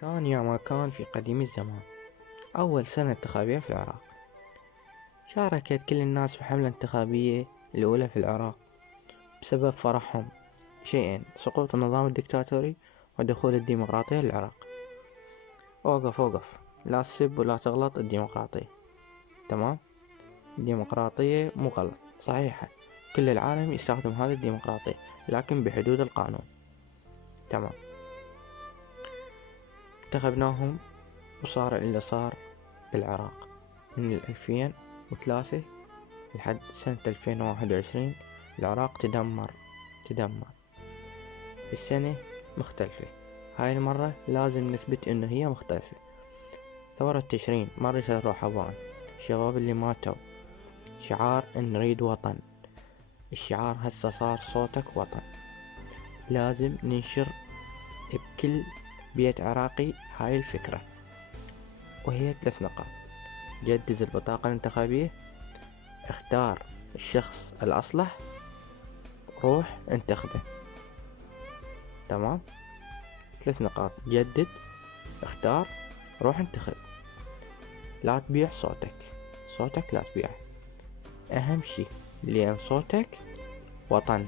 كان يا ما كان في قديم الزمان، أول سنة انتخابية في العراق. شاركت كل الناس في حملة انتخابية الأولى في العراق بسبب فرحهم شيئين: سقوط النظام الدكتاتوري ودخول الديمقراطية للعراق. وقف، لا تسب ولا تغلط. الديمقراطية تمام، الديمقراطية مو غلط، صحيحة، كل العالم يستخدم هذه الديمقراطية لكن بحدود القانون. تمام، انتخبناهم وصار اللي صار بالعراق من 2003 لحد سنة 2021. العراق تدمر. السنة مختلفة، هاي المرة لازم نثبت انه هي مختلفة. ثورة تشرين مرت تروح هباء، الشباب اللي ماتوا، شعار نريد وطن. الشعار هسه صار صوتك وطن. لازم ننشر بكل بيت عراقي هاي الفكرة، وهي 3 نقاط: جدد البطاقة الانتخابية، اختار الشخص الأصلح، روح انتخبه. تمام، 3 نقاط: جدد، اختار، روح انتخب. لا تبيع صوتك لا تبيعه، أهم شي لأن صوتك وطن.